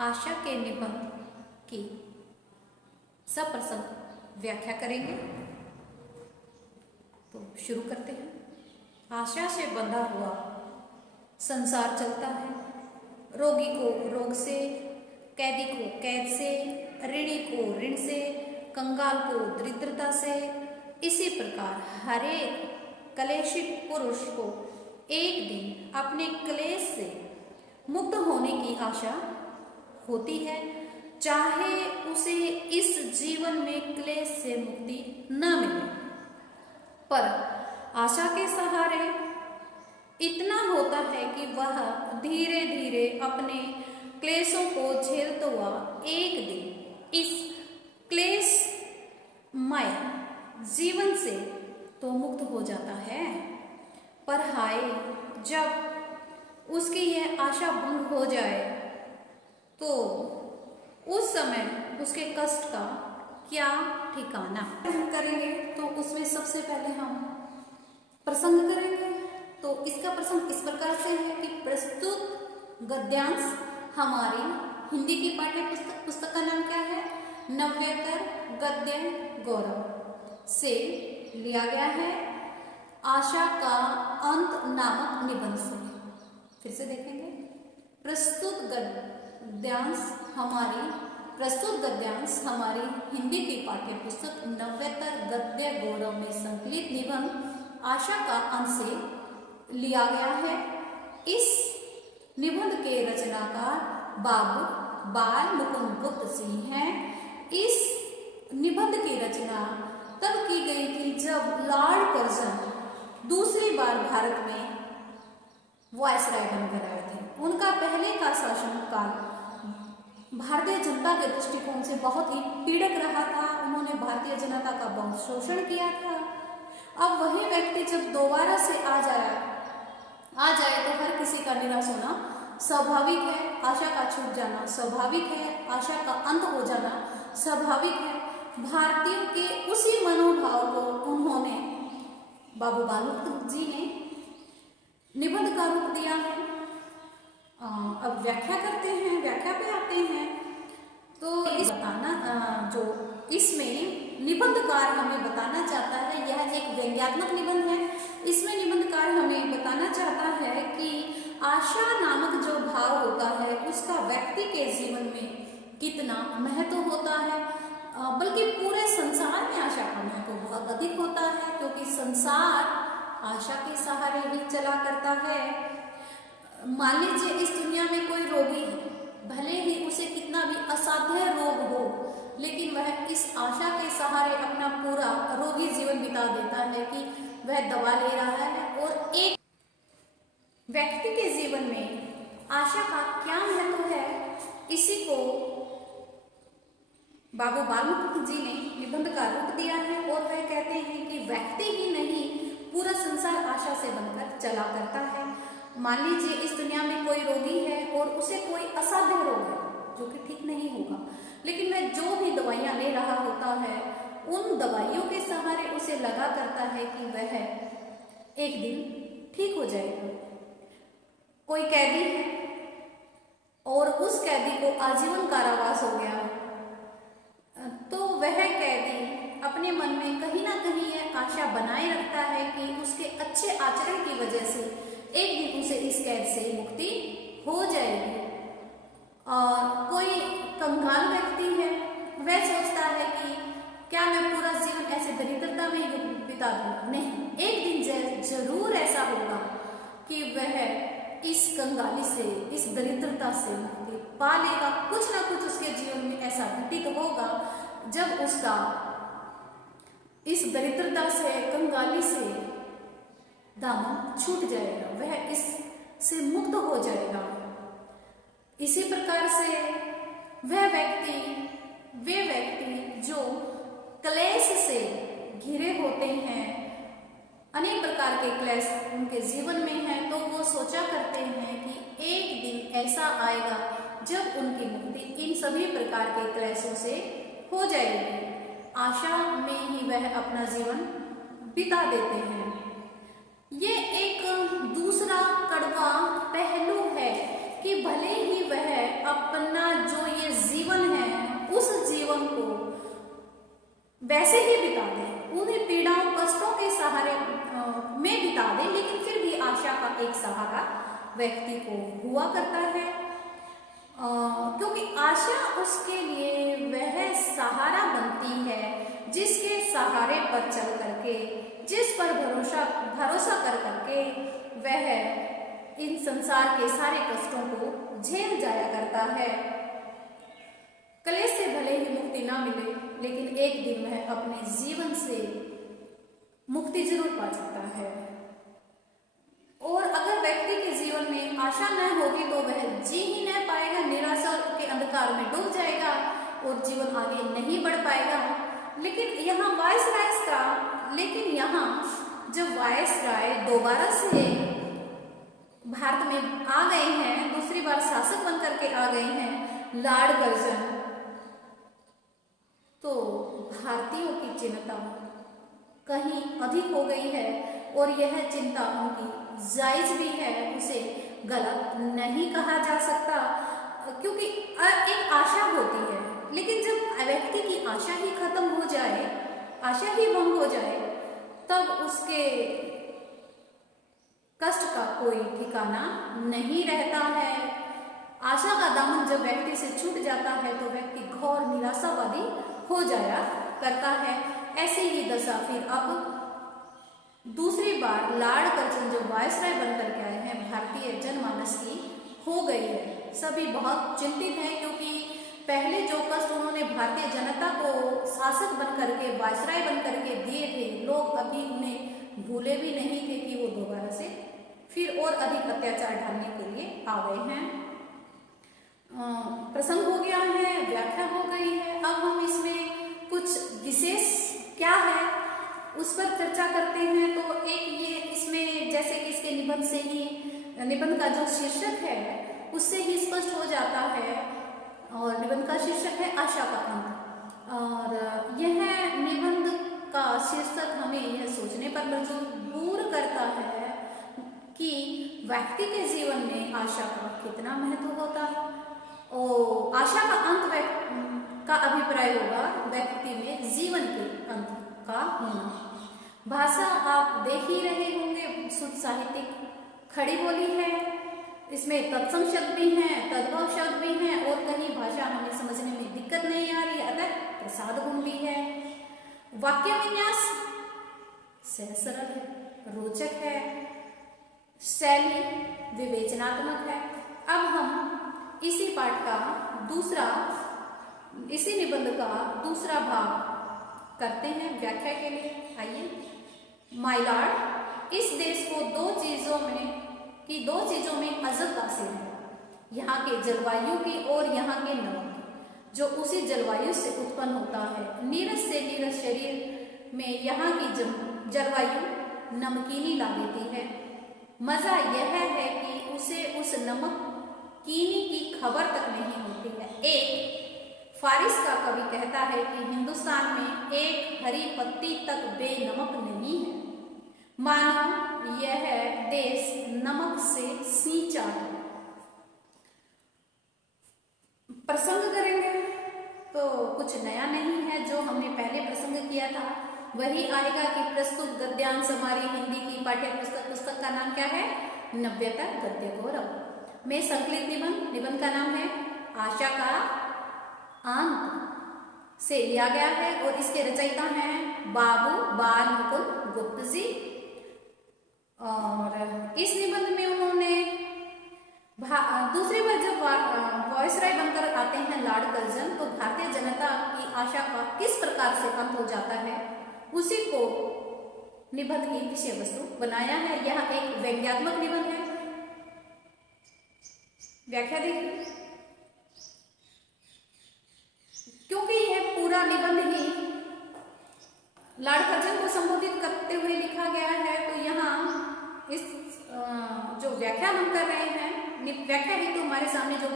आशा के निबंध की सप्रसंग व्याख्या करेंगे। तो शुरू करते हैं। आशा से बंधा हुआ संसार चलता है, रोगी को रोग से, कैदी को कैद से, ऋणी को ऋण से, कंगाल को दरिद्रता से। इसी प्रकार हर एक क्लेशित पुरुष को एक दिन अपने क्लेश से मुक्त होने की आशा होती है, चाहे उसे इस जीवन में क्लेश से मुक्ति न मिले। पर आशा के सहारे इतना होता है कि वह धीरे धीरे अपने क्लेशों को झेलता हुआ एक दिन इस क्लेशमय जीवन से तो मुक्त हो जाता है। पर हाय, जब उसकी यह आशा भंग हो जाए तो उस समय उसके कष्ट का क्या ठिकाना। करेंगे तो उसमें सबसे पहले हम प्रसंग करेंगे। तो इसका प्रसंग इस प्रकार से है कि प्रस्तुत गद्यांश हमारी हिंदी की पाठ्य पुस्तक का नाम क्या है? नव्यतर गद्य गौरव से लिया गया है, आशा का अंत नामक निबंध से। फिर से देखेंगे। प्रस्तुत गद्यांश हमारी हिंदी की पाठ्य पुस्तक नव्यतर गद्य गौरव में संकलित निबंध आशा का अंत से लिया गया है। इस निबंध के रचनाकार बाबू बाल मुकुंद गुप्त सिंह हैं। इस निबंध की रचना तब की गई थी जब लॉर्ड कर्जन दूसरी बार भारत में वायसराय बनकर आए थे। उनका पहले का शासन काल भारतीय जनता के दृष्टिकोण से बहुत ही पीड़क रहा था। उन्होंने भारतीय जनता का बहुत शोषण किया था। अब वही व्यक्ति जब दोबारा से आ जाए तो हर किसी का निराश होना स्वाभाविक है, आशा का छूट जाना स्वाभाविक है, आशा का अंत हो जाना स्वाभाविक है। भारतीयों के उसी मनोभाव को उन्होंने बाबू बालक जी ने निबंध का रूप दिया है। अब व्याख्या करते हैं, व्याख्या पे आते हैं। तो इस बताना जो इसमें निबंधकार हमें बताना चाहता है, यह एक व्यंग्यात्मक निबंध है। इसमें निबंधकार हमें बताना चाहता है कि आशा नामक जो भाव होता है उसका व्यक्ति के जीवन में कितना महत्व होता है, बल्कि पूरे संसार में आशा का महत्व बहुत अधिक होता है, क्योंकि संसार आशा के सहारे ही चला करता है। मान लीजिए इस दुनिया में कोई रोगी है, भले ही उसे कितना भी असाध्य रोग हो, लेकिन वह इस आशा के सहारे अपना पूरा रोगी जीवन बिता देता है कि वह दवा ले रहा है। और एक व्यक्ति के जीवन में आशा का क्या महत्व है, इसी को बाबू बालक जी ने निबंध का रूप दिया है। और वह कहते हैं कि व्यक्ति ही नहीं, पूरा संसार आशा से बनकर चला करता है। मान लीजिए इस दुनिया में कोई रोगी है और उसे कोई असाध्य रोग है जो कि ठीक नहीं होगा, लेकिन वह जो भी दवाइयां ले रहा होता है उन दवाइयों के सहारे उसे लगा करता है कि वह एक दिन ठीक हो जाएगा। कोई कैदी है और उस कैदी को आजीवन कारावास हो गया है, तो वह कैदी अपने मन में कहीं ना कहीं यह आशा बनाए रखता है कि उसके अच्छे आचरण की वजह से एक दिन उसे इस कैद से मुक्ति हो जाएगी। और कोई कंगाल व्यक्ति है, वह सोचता है कि क्या मैं पूरा जीवन ऐसे दरिद्रता में बिता दूं? नहीं, एक दिन जरूर ऐसा होगा कि वह इस कंगाली से, इस दरिद्रता से मुक्ति पा लेगा। कुछ ना कुछ उसके जीवन में ऐसा घटित होगा जब उसका इस दरिद्रता से, कंगाली से दामन छूट जाएगा, वह इससे मुक्त हो जाएगा। इसी प्रकार से वे व्यक्ति जो क्लेश से घिरे होते हैं, अनेक प्रकार के क्लेश उनके जीवन में है, तो वो सोचा करते हैं कि एक दिन ऐसा आएगा जब उनकी मुक्ति इन सभी प्रकार के क्लेशों से हो जाएगी। आशा में ही वह अपना जीवन बिता देते हैं। ये एक दूसरा कड़वा पहलू है कि भले ही वह अपना जो वैसे ही बिता दें, उन्हें पीड़ाओं कष्टों के सहारे में बिता दें, लेकिन फिर भी आशा का एक सहारा व्यक्ति को हुआ करता है, क्योंकि आशा उसके लिए वह सहारा बनती है जिसके सहारे पर चल करके, जिस पर भरोसा कर करके वह इन संसार के सारे कष्टों को झेल जाया करता है। क्लेश से भले ही मुक्ति ना मिले, लेकिन एक दिन वह अपने जीवन से मुक्ति जरूर पा सकता है। और अगर व्यक्ति के जीवन में आशा न होगी तो वह जी ही नहीं पाएगा, निराशा के अंधकार में डूब जाएगा और जीवन आगे नहीं बढ़ पाएगा। लेकिन यहाँ जब वायसराय दोबारा से भारत में आ गए हैं, दूसरी बार शासक बन करके आ गए हैं लॉर्ड कर्जन, तो भारतीयों की चिंता कहीं अधिक हो गई है और यह चिंता उनकी जायज भी है, उसे गलत नहीं कहा जा सकता, क्योंकि एक आशा होती है। लेकिन जब व्यक्ति की आशा ही खत्म हो जाए, आशा ही भंग हो जाए, तब उसके कष्ट का कोई ठिकाना नहीं रहता है। आशा का दामन जब व्यक्ति से छूट जाता है तो व्यक्ति घोर निराशावादी हो जाया करता है। ऐसी ही दशा फिर अब दूसरी बार लॉर्ड कर्जन जो वायसराय बनकर के आए हैं भारतीय जनमानस की हो गई है। सभी बहुत चिंतित हैं, क्योंकि पहले जो कष्ट उन्होंने भारतीय जनता को शासक बन करके, वायसराय बन करके दिए थे, लोग अभी उन्हें भूले भी नहीं थे कि वो दोबारा से फिर और अधिक अत्याचार ढालने के लिए आ गए हैं। प्रसंग हो गया है, व्याख्या हो गई है, अब हम इसमें कुछ विशेष क्या है उस पर चर्चा करते हैं। तो एक ये इसमें जैसे कि इसके निबंध से ही, निबंध का जो शीर्षक है उससे ही स्पष्ट हो जाता है, और निबंध का शीर्षक है आशा का अंत। और यह निबंध का शीर्षक हमें यह सोचने पर मजबूर करता है कि व्यक्ति के जीवन में आशा का कितना महत्व होता है। और आशा का अंत का अभिप्राय होगा व्यक्ति में जीवन के अंत का होना। भाषा आप देख ही रहे होंगे, शुद्ध साहित्यिक खड़ी बोली है, इसमें तत्सम शब्द भी हैं, तद्भव शब्द भी हैं, और कहीं भाषा हमें समझने में दिक्कत नहीं आ रही, अतः प्रसाद गुण भी है। वाक्य विन्यास सहज सरल है, रोचक है, शैली विवेचनात्मक है। अब हम इसी पाठ का इसी निबंध का दूसरा भाग करते हैं व्याख्या के लिए। आइए। माय लॉर्ड, इस देश को दो चीजों में अजब तासीर है, यहाँ के जलवायु की और यहाँ के नमक की, जो उसी जलवायु से उत्पन्न होता है। नीरस से नीरस शरीर में यहाँ की जलवायु नमकीनी ला देती है। मजा यह है कि उसे उस नमकीनी की खबर तक नहीं होती है। एक फारिस का कवि कहता है कि हिंदुस्तान में एक हरी पत्ती तक बेनमक नहीं है, मानो यह देश नमक से सींचा है। प्रसंग करेंगे तो कुछ नया नहीं है, जो हमने पहले प्रसंग किया था वही आएगा कि प्रस्तुत गद्यांश हमारी हिंदी की पाठ्य पुस्तक का नाम क्या है? नव्यता गद्य गौरव में संकलित निबंध का नाम है आशा का अंत से लिया गया है, और इसके रचयिता हैं बाबू बाल मुकुंद गुप्त जी। और इस निबंध में उन्होंने दूसरी बार जब वायसराय बनकर आते हैं लॉर्ड कर्जन, तो भारतीय जनता की आशा का किस प्रकार से अंत हो जाता है उसी को निबंध की विषय वस्तु बनाया है। यह एक व्यंग्यात्मक निबंध है। व्याख्या देखिए, क्योंकि यह पूरा निबंध ही लॉर्ड कर्जन को संबोधित करते हुए लिखा गया है, तो यहाँ इस जो व्याख्या हम कर रहे हैं, व्याख्या ही तो हमारे सामने जो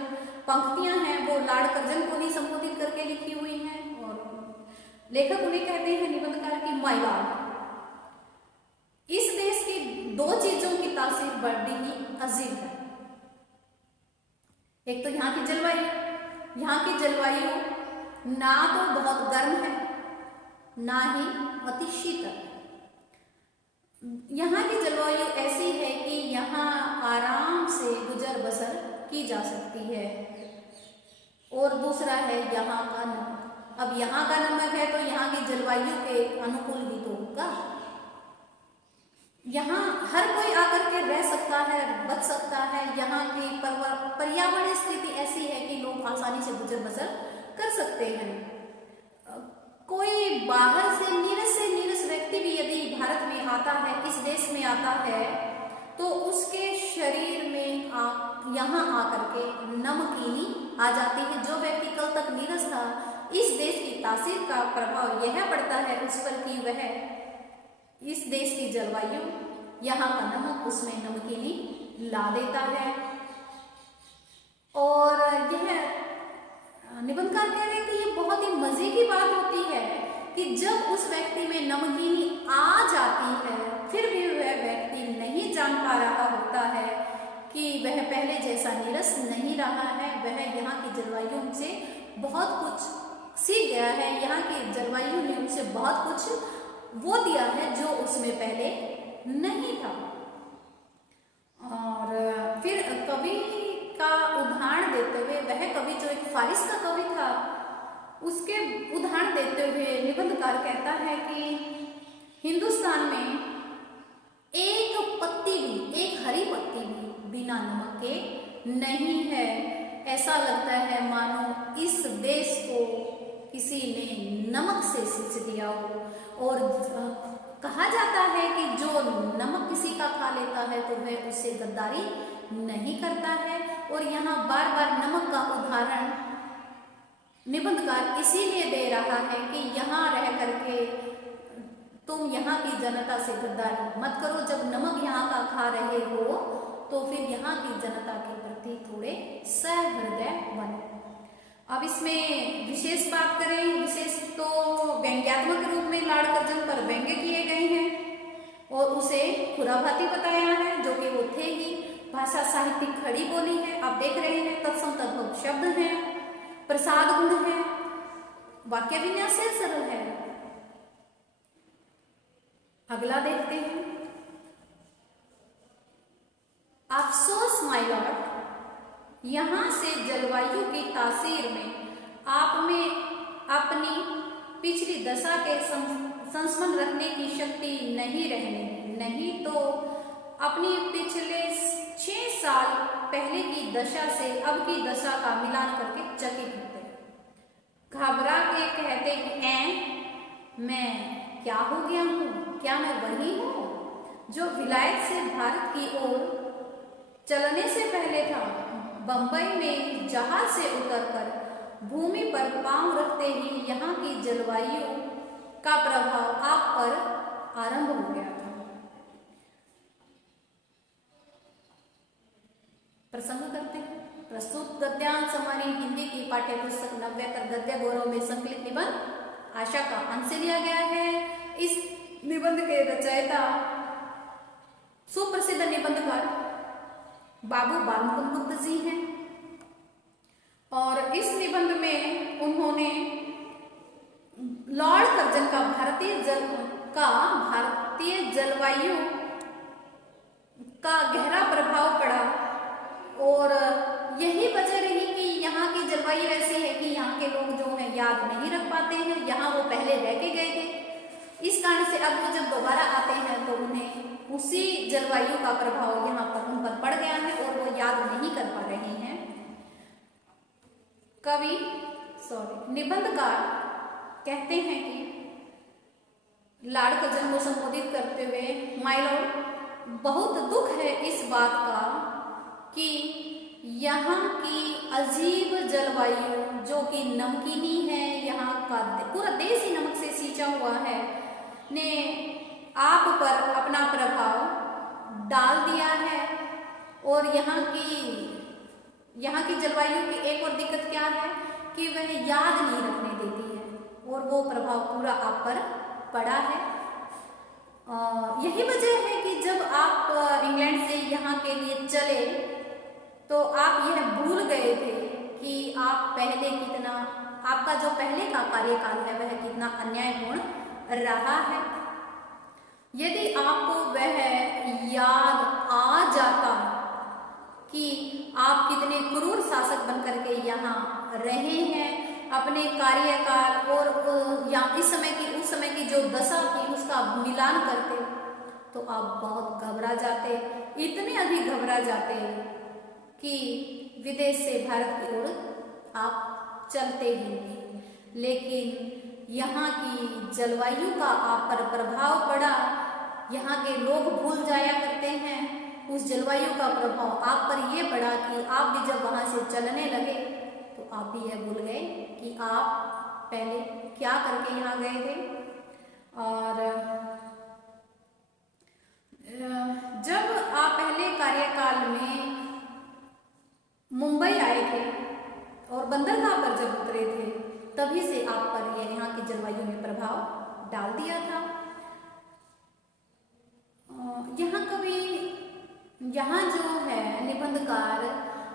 पंक्तियां हैं वो लॉर्ड कर्जन को ही संबोधित करके लिखी हुई हैं, और लेखक उन्हें कहते हैं निबंधकार की माय लॉर्ड। इस देश की दो चीजों की तासीर बड़ी ही अजीब है। एक तो यहाँ की जलवायु, यहाँ की जलवायु ना तो बहुत गर्म है ना ही अति शीतल। यहाँ की जलवायु ऐसी है कि यहाँ आराम से गुजर बसर की जा सकती है। और दूसरा है यहाँ का नमक। अब यहाँ का नमक है तो यहाँ की जलवायु के अनुकूल ही तो होगा। यहाँ हर कोई आकर के रह सकता है, बच सकता है। यहाँ की पर्यावरण स्थिति ऐसी है कि लोग आसानी से गुजर बसर कर सकते हैं। कोई बाहर से नीरस व्यक्ति भी यदि भारत में आता है, इस देश में आता है, तो उसके शरीर में यहाँ आकर के नमकीनी आ जाती है। जो व्यक्ति कल तक नीरस था, इस देश की तासीर का प्रभाव यह पड़ता है उस पर कि वह इस देश की जलवायु, यहाँ का नमक उसमें नमकीनी ला देता है। और यह निबंधकार कह रहे हैं कि ये बहुत ही मजे की बात होती है कि जब उस व्यक्ति में नमकीनी आ जाती है, फिर भी वह व्यक्ति नहीं जान पा रहा होता है कि वह पहले जैसा नीरस नहीं रहा है। वह यहाँ की जलवायु से बहुत कुछ सीख गया है। यहाँ की जलवायु ने उसे बहुत कुछ वो दिया है जो उसमें पहले नहीं था। और फिर कवि का उदाहरण देते हुए, वह कवि जो एक फारिस का कवि था, उसके उदाहरण देते हुए निबंधकार कहता है कि हिंदुस्तान में एक पत्ती भी, एक हरी पत्ती भी बिना नमक के नहीं है। ऐसा लगता है मानो इस देश को किसी ने नमक से सींच दिया हो। और कहा जाता है कि जो नमक किसी का खा लेता है तो वह उससे गद्दारी नहीं करता है। और यहाँ बार बार नमक का उदाहरण निबंधकार इसीलिए दे रहा है कि यहाँ रह करके तुम यहाँ की जनता से गद्दारी मत करो। जब नमक यहाँ का खा रहे हो तो फिर यहाँ की जनता के प्रति थोड़े सहृदय बनो। अब इसमें विशेष बात करें, विशेष तो व्यंग्यात्मक रूप में लाड़ कर्जन पर व्यंग्य किए गए हैं और उसे खुराभाती बताया है, जो कि वो थे ही। भाषा साहित्यिक खड़ी बोली है, आप देख रहे हैं। तत्सम तद्भव शब्द हैं, प्रसाद गुण है, वाक्य विन्यास सरल है। अगला देखते हैं। अफसोस माय लॉर्ड, यहाँ से जलवायु की तासीर में आप में अपनी पिछली दशा के संस्मरण रखने की शक्ति नहीं रहने, नहीं तो अपनी पिछले 6 साल पहले की दशा से अब की दशा का मिलान करके चकित होते, घबरा के कहते कि मैं क्या हो गया हूँ? क्या मैं वही हूँ जो विलायत से भारत की ओर चलने से पहले था? बंबई में जहाज से उतरकर भूमि पर पांव रखते ही यहाँ की जलवायु का प्रभाव आप पर आरंभ हो गया था। प्रसंग करते हैं। प्रस्तुत गद्यांश हमारी हिंदी की पाठ्य पुस्तक नव्यतर गद्य गौरव में संकलित निबंध आशा का अंश से लिया गया है। इस निबंध के रचयिता सुप्रसिद्ध निबंधकार बाबू बालमुकुंद गुप्त जी हैं और इस निबंध में उन्होंने लॉर्ड कर्जन का भारतीय जलवायु का गहरा प्रभाव पड़ा और यही वजह रही कि यहाँ की जलवायु ऐसी है कि यहाँ के लोग जो हैं याद नहीं रख पाते हैं, यहाँ वो पहले रह के गए थे। इस कारण से अब वो जब दोबारा आते हैं तो उन्हें उसी जलवायु का प्रभाव यहाँ पर उन पर पड़ गया है और वो याद नहीं कर पा रहे हैं। निबंधकार कहते हैं कि लॉर्ड कर्जन को संबोधित करते हुए, माय लॉर्ड, बहुत दुख है इस बात का कि यहाँ की अजीब जलवायु जो कि नमकीनी है, यहाँ का पूरा देश ही नमक से सींचा हुआ है, ने आप पर अपना प्रभाव डाल दिया है। और यहाँ की जलवायु की एक और दिक्कत क्या है कि वह याद नहीं रखने देती है और वो प्रभाव पूरा आप पर पड़ा है। यही वजह है कि जब आप इंग्लैंड से यहाँ के लिए चले तो आप यह भूल गए थे कि आप पहले कितना, आपका जो पहले का कार्यकाल है वह कितना अन्यायपूर्ण रहा है। यदि आपको वह याद आ जाता कि आप कितने क्रूर शासक बनकर के यहाँ रहे हैं, अपने कार्यकाल और या इस समय की उस समय की जो दशा थी उसका मिलान करते, तो आप बहुत घबरा जाते, इतने अधिक घबरा जाते कि विदेश से भारत की ओर आप चलते ही नहीं। लेकिन यहाँ की जलवायु का आप पर प्रभाव पड़ा, यहाँ के लोग भूल जाया करते हैं, उस जलवायु का प्रभाव आप पर यह पड़ा कि आप भी जब वहाँ से चलने लगे तो आप भी यह भूल गए कि आप पहले क्या करके यहाँ गए थे। और जब आप पहले कार्यकाल में मुंबई आए थे और बंदरगाह पर जब उतरे थे, तभी से आप पर यह यहाँ की जलवायु ने प्रभाव डाल दिया था। यहाँ जो है निबंधकार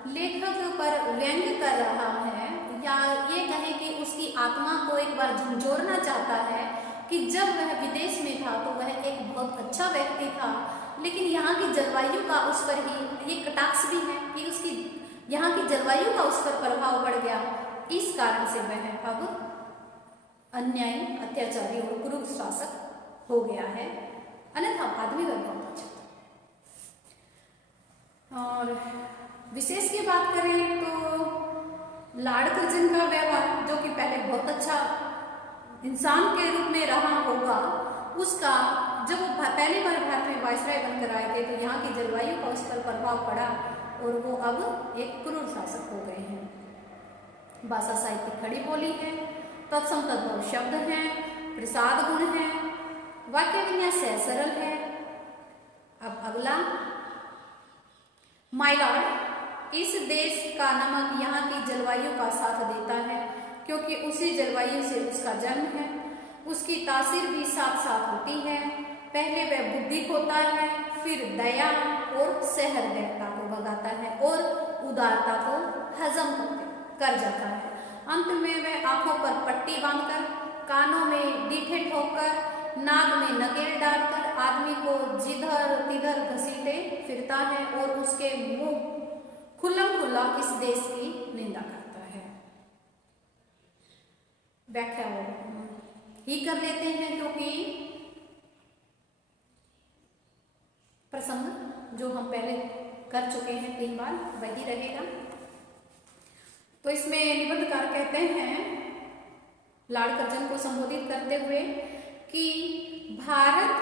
लेखक पर व्यंग्य कर रहा है, या ये कहें कि उसकी आत्मा को एक बार झंझोरना चाहता है कि जब वह विदेश में था तो वह एक बहुत अच्छा व्यक्ति था, लेकिन यहाँ की जलवायु का उस पर ही ये कटाक्ष भी है कि उसकी यहाँ की जलवायु का उस पर प्रभाव पड़ गया। इस कारण से वह अब अन्यायी, अत्याचारी और क्रूर शासक हो गया है, अन्यथा आदमी वह बहुत अच्छा था। और विशेष की बात करें तो लार्ड कर्जन का व्यवहार, जो कि पहले बहुत अच्छा इंसान के रूप में रहा होगा, उसका जब वो पहली बार भारत में वायसराय बनकर आए थे तो यहाँ की जलवायु का उस पर प्रभाव पड़ा और वो अब एक क्रूर शासक हो गए हैं। भाषा साहित्य खड़ी बोली है, तत्सम तद्भव शब्द हैं, प्रसाद गुण है, वाक्य विन्यास सहज सरल है। अब अगला, माय लॉर्ड, इस देश का नमक यहाँ की जलवायु का साथ देता है, क्योंकि उसी जलवायु से उसका जन्म है। उसकी तासीर भी साथ साथ होती है। पहले वह बुद्धि खोता है, फिर दया और सहृदयता को भगाता है और उदारता को हजम कर जाता है। अंत में वह आंखों पर पट्टी बांधकर, कानों में डीठे ठोककर, नाक में नकेल डालकर आदमी को जिधर तिधर घसीटे फिरता है और उसके मुंह खुल्लम खुल्ला इस देश की निंदा करता है। व्याख्या ही कर लेते हैं, क्योंकि प्रसंग जो हम पहले कर चुके हैं 3 बार वही रहेगा। तो इसमें निबंधकार कहते हैं लार्ड कर्जन को संबोधित करते हुए कि भारत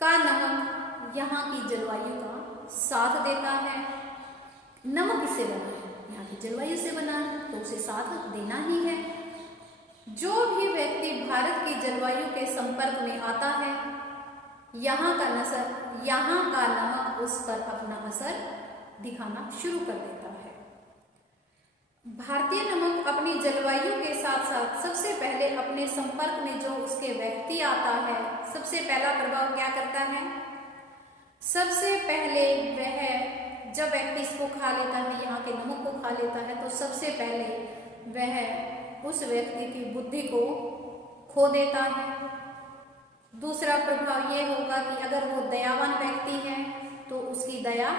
का नमक यहाँ की जलवायु का साथ देता है। नमक किससे बना है? यहाँ की जलवायु से बना है, तो उसे साथ देना ही है। जो भी व्यक्ति भारत की जलवायु के संपर्क में आता है, यहाँ का नमक उस पर अपना असर दिखाना शुरू कर देता है। भारतीय नमक अपनी जलवायु के साथ साथ सबसे पहले अपने संपर्क में जो उसके व्यक्ति आता है, सबसे पहला प्रभाव क्या करता है? सबसे पहले वह जब व्यक्ति इसको खा लेता है, यहाँ के नमक को खा लेता है, तो सबसे पहले वह उस व्यक्ति की बुद्धि को खो देता है। दूसरा प्रभाव ये होगा कि अगर वो दयावान व्यक्ति है तो उसकी दया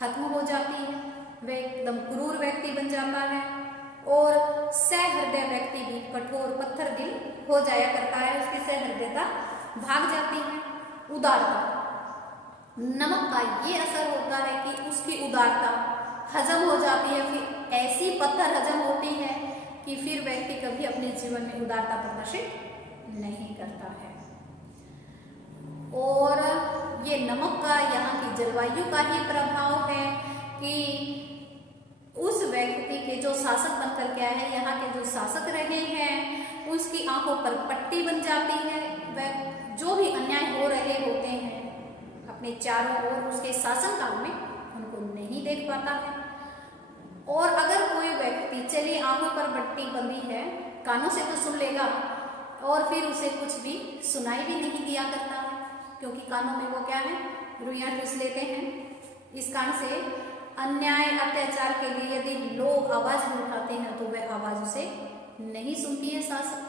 खत्म हो जाती है, वह एकदम क्रूर व्यक्ति बन जाता है। और सहृदय व्यक्ति भी कठोर पत्थर दिल हो जाया करता है, उसकी सहृदयता भाग जाती है। उदारता, नमक का ये असर होता है कि उसकी उदारता हजम हो जाती है, फिर ऐसी पत्थर हजम होती है कि फिर व्यक्ति कभी अपने जीवन में उदारता प्रदर्शित नहीं करता है। और ये नमक का यहाँ की जलवायु का ही प्रभाव है कि उस व्यक्ति के जो शासक बनकर के आए हैं, यहाँ के जो शासक रहे हैं, उसकी आंखों पर पट्टी बन जाती है। वह जो भी अन्याय हो रहे होते हैं अपने चारों ओर, उसके शासन काल में उनको नहीं देख पाता है। और अगर कोई व्यक्ति, चलिए आंखों पर पट्टी बंधी है, कानों से तो सुन लेगा और फिर उसे कुछ भी सुनाई भी नहीं दिया करता है, क्योंकि कानों में वो क्या है, रुइयां ठूस लेते हैं। इस कारण से अन्याय अत्याचार के लिए यदि लोग आवाज भी उठाते हैं तो वह आवाज उसे नहीं सुनती है शासक।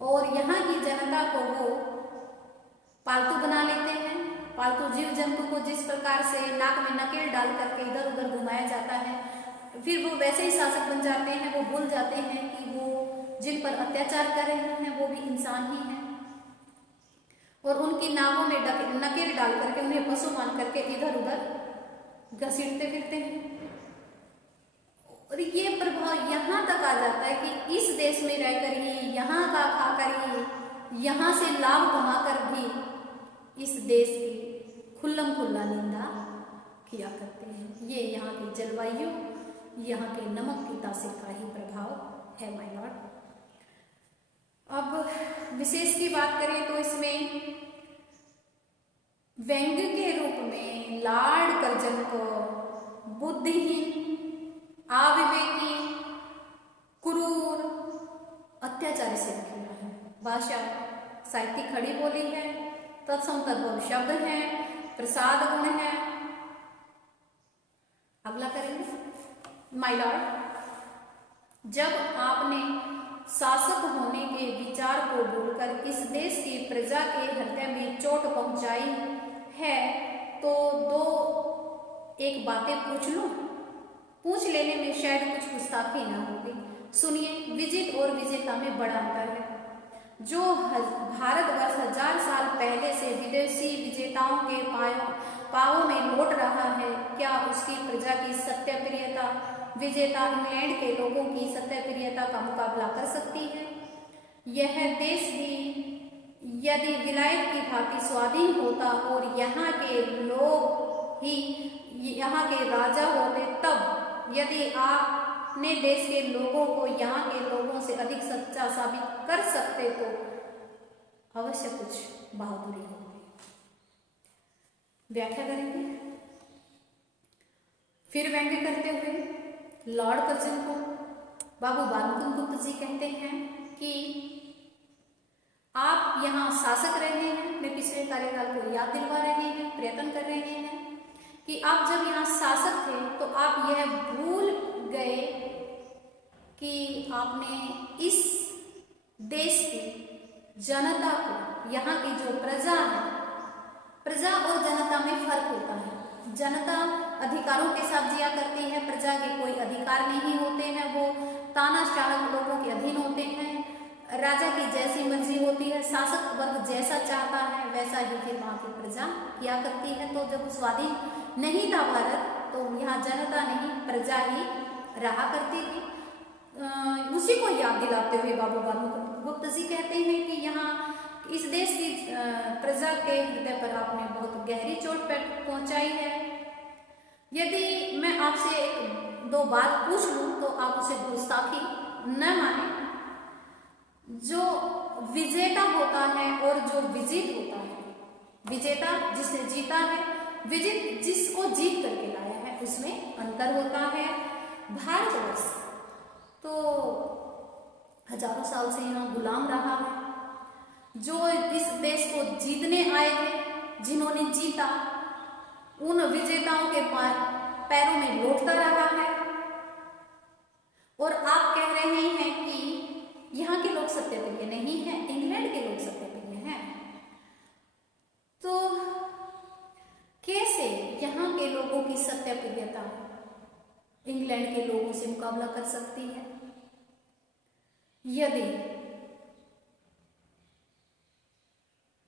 और यहाँ की जनता को वो पालतू बना लेते हैं। पालतू जीव जंतु को जिस प्रकार से नाक में नकेल डाल करके इधर उधर घुमाया जाता है, फिर वो वैसे ही शासक बन जाते हैं। वो भूल जाते हैं कि वो जिन पर अत्याचार कर रहे हैं वो भी इंसान ही हैं, और उनकी नाकों में नकेल डाल करके उन्हें पशु मान करके इधर उधर घसीटते फिरते हैं। और ये प्रभाव यहाँ तक आ जाता है कि इस देश में रहकर ही, यहाँ का खाकर ही, यहाँ से लाभ कमाकर भी इस देश की खुल्लम खुल्ला निंदा किया करते हैं। ये यहाँ की जलवायु, यहाँ के नमक की तासीर का ही प्रभाव है माय लॉर्ड। अब विशेष की बात करें तो इसमें व्यंग्य के रूप में लॉर्ड कर्जन को बुद्धिहीन, अविवेकी, क्रूर, अत्याचारी से किया है। भाषा साहित्य खड़ी बोली है, तत्सम तद्भव शब्द हैं, प्रसाद गुण है। अगला करेंगे माय लॉर्ड, जब आपने शासक होने के विचार को भूलकर इस देश की प्रजा के हृदय में चोट पहुंचाई है तो दो एक बातें पूछ लूं। पूछ लेने में शायद कुछ गुस्ताखी ना होगी। सुनिए, विजित और विजेता में बड़ा अंतर है। जो भारतवर्ष 1000 साल पहले से विदेशी विजेताओं के पांवों में लौट रहा है, क्या उसकी प्रजा की सत्यप्रियता विजेता इंग्लैंड के लोगों की सत्यप्रियता का मुकाबला कर सकती है? यह देश भी यदि विलायत की भांति स्वाधीन होता और यहाँ के लोग ही यहाँ के राजा होते, तब यदि आपने देश के लोगों को यहाँ के लोगों से अधिक सच्चा साबित कर सकते तो अवश्य कुछ बहादुरी होगी। व्याख्या करेंगे। फिर व्यंग्य करते हुए लॉर्ड कर्जन को बाबू बालमुकुंद गुप्त जी कहते हैं कि आप यहाँ शासक रहे हैं, अपने पिछले कार्यकाल को याद दिलवा रहे हैं, प्रयत्न कर रहे हैं कि आप जब यहाँ शासक थे तो आप यह भूल गए कि आपने इस देश की जनता को, यहाँ की जो प्रजा है, प्रजा और जनता में फर्क होता है। जनता अधिकारों के साथ जिया करती है, प्रजा के कोई अधिकार नहीं होते हैं, वो तानाशाह लोगों के अधीन होते हैं। राजा की जैसी मर्जी होती है, शासक वर्ग जैसा चाहता है वैसा ही फिर वहाँ की प्रजा किया करती है। तो जब स्वाधीन नहीं था भारत तो यहाँ जनता नहीं प्रजा ही रहा करती थी। उसी को याद दिलाते हुए बाबू बालमुकुंद गुप्त जी कहते हैं कि यहाँ इस देश की प्रजा के हृदय पर आपने बहुत गहरी चोट पहुंचाई है। यदि मैं आपसे एक दो बात पूछ लूं तो आप उसे गुस्ताखी न माने। जो विजेता होता है और जो विजित होता है, विजेता जिसने जीता है, विजित जिसको जीत करके लाया है, उसमें अंतर होता है। भारतवर्ष तो हजारों साल से यहाँ गुलाम रहा है। जो इस देश को जीतने आए थे, जिन्होंने जीता, उन विजेताओं के पैरों में लौटता रहा है। और आप कह रहे हैं कि यहाँ के लोग सत्यप्रिय नहीं हैं, इंग्लैंड के लोग सत्यप्रिय हैं। तो कैसे यहाँ के लोगों की सत्यप्रियता इंग्लैंड के लोगों से मुकाबला कर सकती है? यदि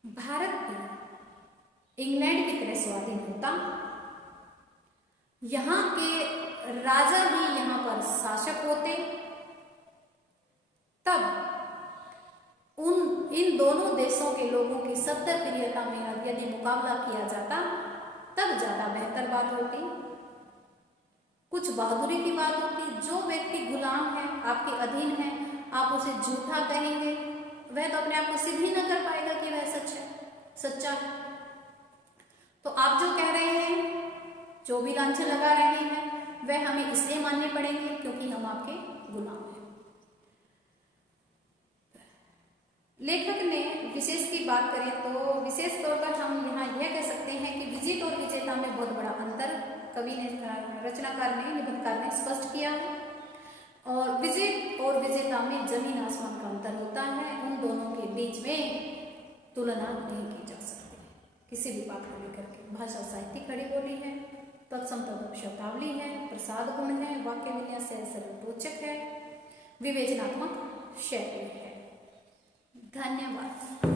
भारत भी इंग्लैंड की तरह स्वाधीन होता, यहाँ के राजा भी यहाँ पर शासक होते, तब इन दोनों देशों के लोगों की सत्यप्रियता में यदि मुकाबला किया जाता तब ज्यादा बेहतर बात होती, कुछ बहादुरी की बात होती। जो व्यक्ति गुलाम है, आपके अधीन है, आप उसे झूठा कहेंगे, वह तो अपने आप को सिद्ध ही न कर पाएगा कि वह सच्चा है। तो आप जो कह रहे हैं, जो भी लांछन लगा रहे हैं, वह हमें इसलिए मानने पड़ेंगे क्योंकि हम आपके गुलाम हैं। लेखक ने विशेष की बात करें तो विशेष तौर पर हम यहाँ यह कह सकते हैं कि विजित और विजेता में बहुत बड़ा अंतर कवि ने, रचनाकार ने, निबंधकार ने स्पष्ट किया है। और विजित और और विजेता में जमीन आसमान का अंतर होता है। उन दोनों के बीच में तुलना नहीं की जा सकती किसी भी पाठ को लेकर के। भाषा साहित्य खड़ी बोली है, तत्सम तद्भव शब्दावली है, प्रसाद गुण है, वाक्य विन्यास है, सर्वोच्चक है, विवेचनात्मक शैली है। धन्यवाद।